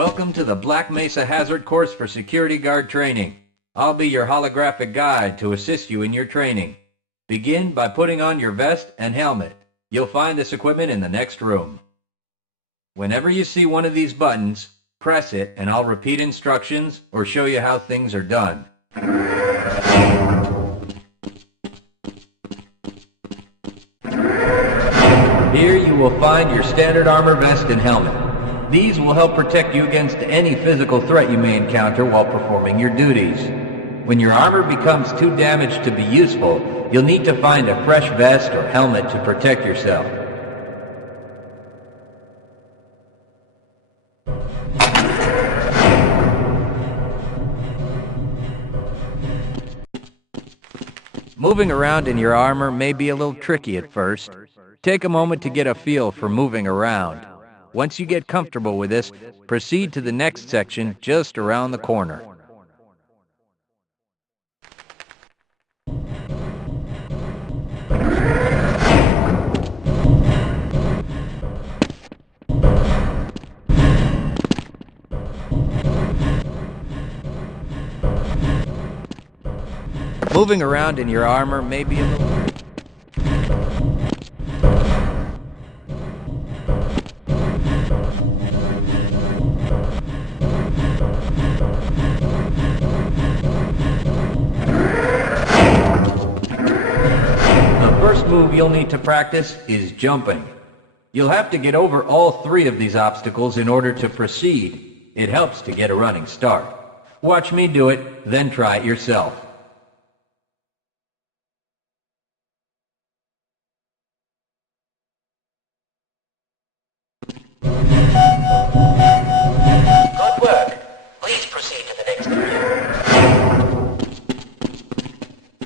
Welcome to the Black Mesa Hazard Course for Security Guard Training. I'll be your holographic guide to assist you in your training. Begin by putting on your vest and helmet. You'll find this equipment in the next room. Whenever you see one of these buttons, press it and I'll repeat instructions or show you how things are done. Here you will find your standard armor vest and helmet. These will help protect you against any physical threat you may encounter while performing your duties. When your armor becomes too damaged to be useful, you'll need to find a fresh vest or helmet to protect yourself. Moving around in your armor may be a little tricky at first. Take a moment to get a feel for moving around. Once you get comfortable with this, proceed to the next section just around the corner. Moving around in your armor may be a little... move you'll need to practice is jumping. You'll have to get over all three of these obstacles in order to proceed. It helps to get a running start. Watch me do it, then try it yourself. Good work. Please proceed to the next area.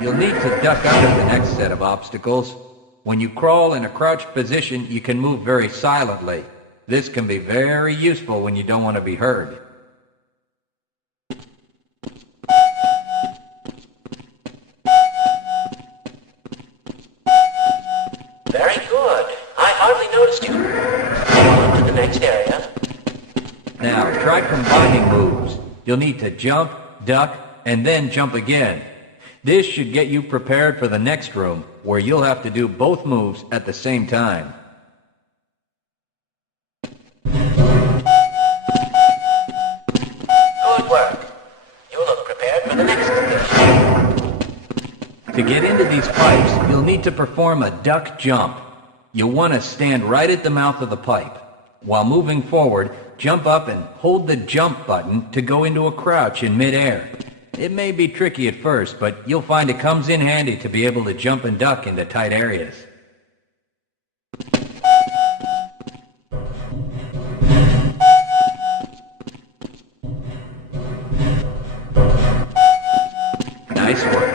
You'll need to duck under the next set of obstacles. When you crawl in a crouched position, you can move very silently. This can be very useful when you don't want to be heard. Very good. I hardly noticed you. On to the next area. Now, try combining moves. You'll need to jump, duck, and then jump again. This should get you prepared for the next room, where you'll have to do both moves at the same time. Good work. You look prepared for the next station. To get into these pipes, you'll need to perform a duck jump. You'll want to stand right at the mouth of the pipe. While moving forward, jump up and hold the jump button to go into a crouch in midair. It may be tricky at first, but you'll find it comes in handy to be able to jump and duck into tight areas. Nice work.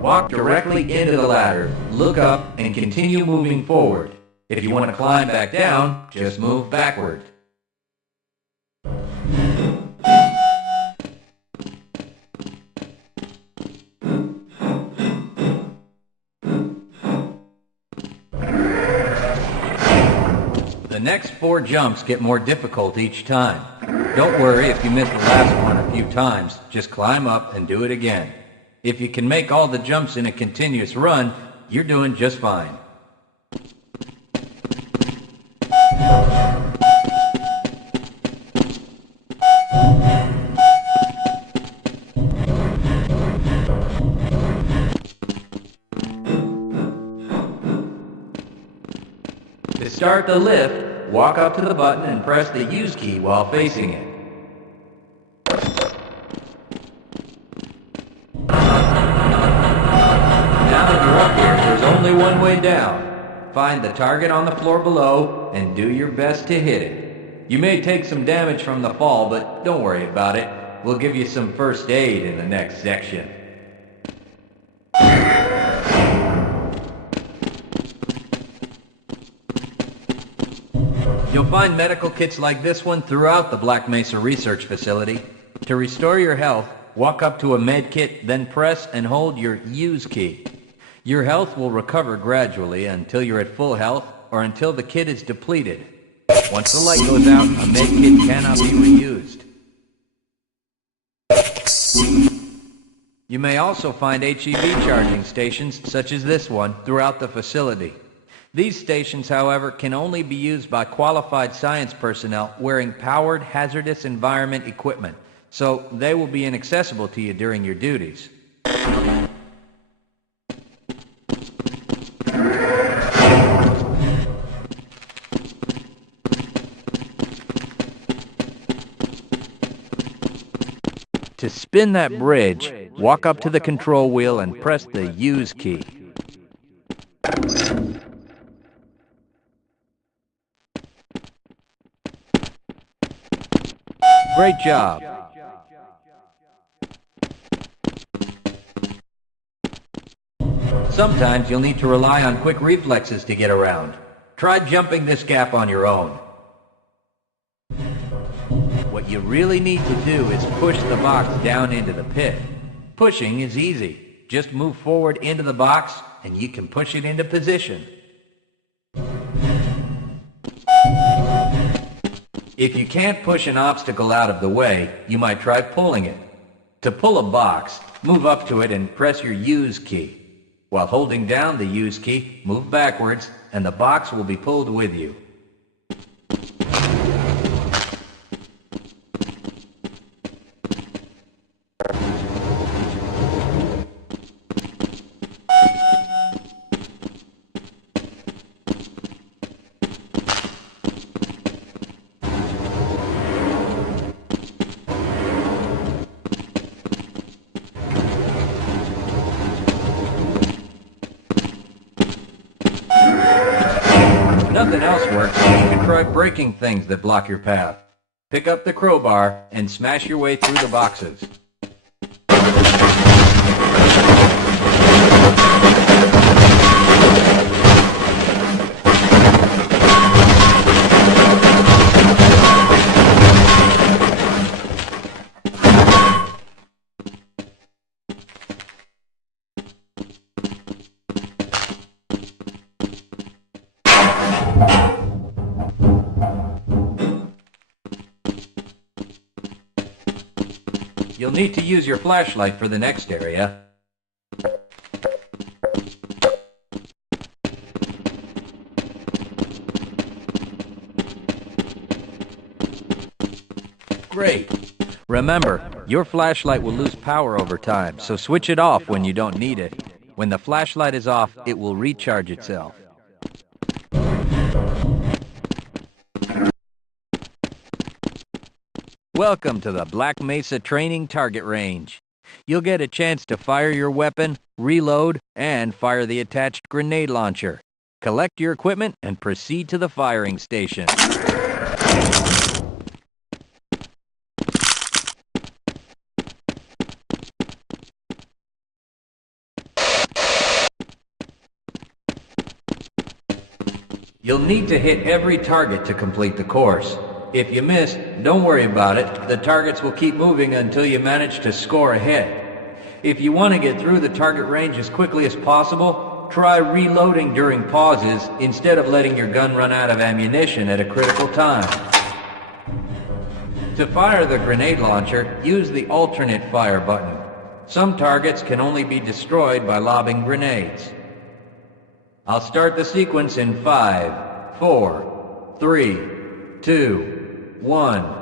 Walk directly into the ladder, look up, and continue moving forward. If you want to climb back down, just move backward. The next 4 jumps get more difficult each time. Don't worry if you miss the last one a few times, just climb up and do it again. If you can make all the jumps in a continuous run, you're doing just fine. To start the lift, walk up to the button and press the use key while facing it. Now that you're up here, there's only one way down. Find the target on the floor below and do your best to hit it. You may take some damage from the fall, but don't worry about it. We'll give you some first aid in the next section. You'll find medical kits like this one throughout the Black Mesa Research Facility. To restore your health, walk up to a med kit, then press and hold your use key. Your health will recover gradually until you're at full health or until the kit is depleted. Once the light goes out, a med kit cannot be reused. You may also find HEV charging stations, such as this one, throughout the facility. These stations, however, can only be used by qualified science personnel wearing powered hazardous environment equipment, so they will be inaccessible to you during your duties. To spin that bridge, walk up to the control wheel and press the Use key. Great job. Sometimes you'll need to rely on quick reflexes to get around. Try jumping this gap on your own. What you really need to do is push the box down into the pit. Pushing is easy. Just move forward into the box and you can push it into position. If you can't push an obstacle out of the way, you might try pulling it. To pull a box, move up to it and press your Use key. While holding down the Use key, move backwards and the box will be pulled with you. Nothing else works, so you can try breaking things that block your path. Pick up the crowbar and smash your way through the boxes. You'll need to use your flashlight for the next area. Great! Remember, your flashlight will lose power over time, so switch it off when you don't need it. When the flashlight is off, it will recharge itself. Welcome to the Black Mesa Training Target Range. You'll get a chance to fire your weapon, reload, and fire the attached grenade launcher. Collect your equipment and proceed to the firing station. You'll need to hit every target to complete the course. If you miss, don't worry about it. The targets will keep moving until you manage to score a hit. If you want to get through the target range as quickly as possible, try reloading during pauses instead of letting your gun run out of ammunition at a critical time. To fire the grenade launcher, use the alternate fire button. Some targets can only be destroyed by lobbing grenades. I'll start the sequence in 5, 4, 3, 2, 1.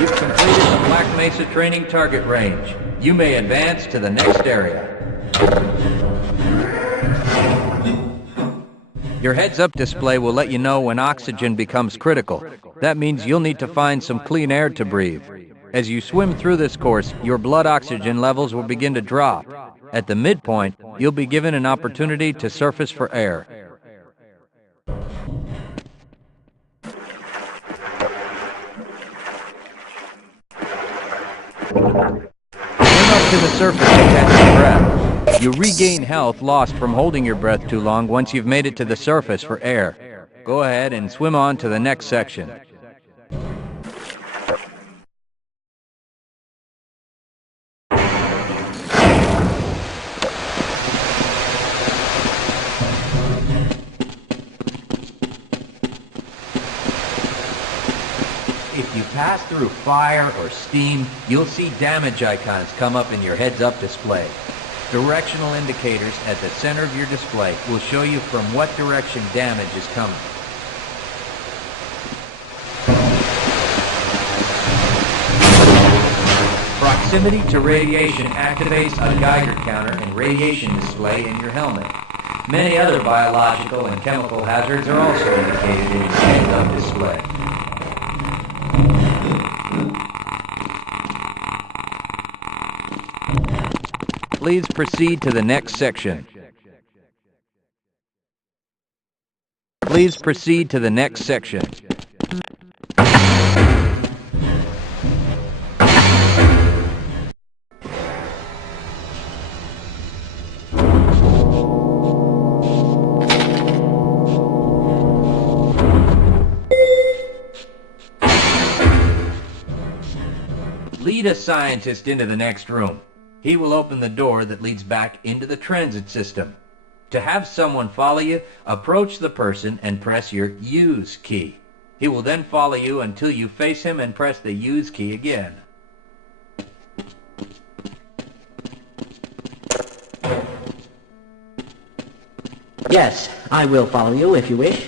You've completed the Black Mesa Training Target Range. You may advance to the next area. Your heads-up display will let you know when oxygen becomes critical. That means you'll need to find some clean air to breathe. As you swim through this course, your blood oxygen levels will begin to drop. At the midpoint, you'll be given an opportunity to surface for air. Swim up to the surface and catch your breath. You regain health lost from holding your breath too long once you've made it to the surface for air. Go ahead and swim on to the next section. If you pass through fire or steam, you'll see damage icons come up in your heads-up display. Directional indicators at the center of your display will show you from what direction damage is coming. Proximity to radiation activates a Geiger counter and radiation display in your helmet. Many other biological and chemical hazards are also indicated in your heads-up display. Please proceed to the next section. Please proceed to the next section. Lead a scientist into the next room. He will open the door that leads back into the transit system. To have someone follow you, approach the person and press your Use key. He will then follow you until you face him and press the Use key again. Yes, I will follow you if you wish.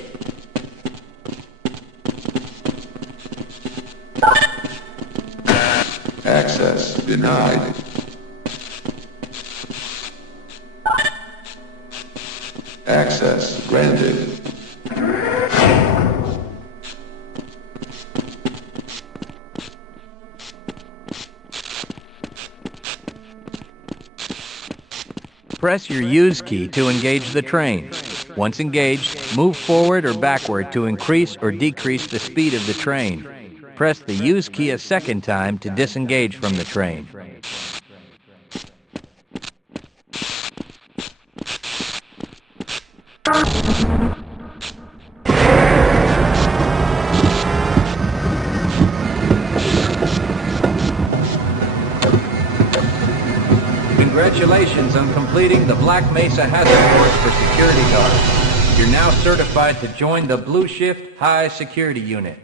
Access denied. Access granted. Press your Use key to engage the train. Once engaged, move forward or backward to increase or decrease the speed of the train. Press the Use key a second time to disengage from the train. Congratulations on completing the Black Mesa Hazard course for security guards. You're now certified to join the Blueshift High Security Unit.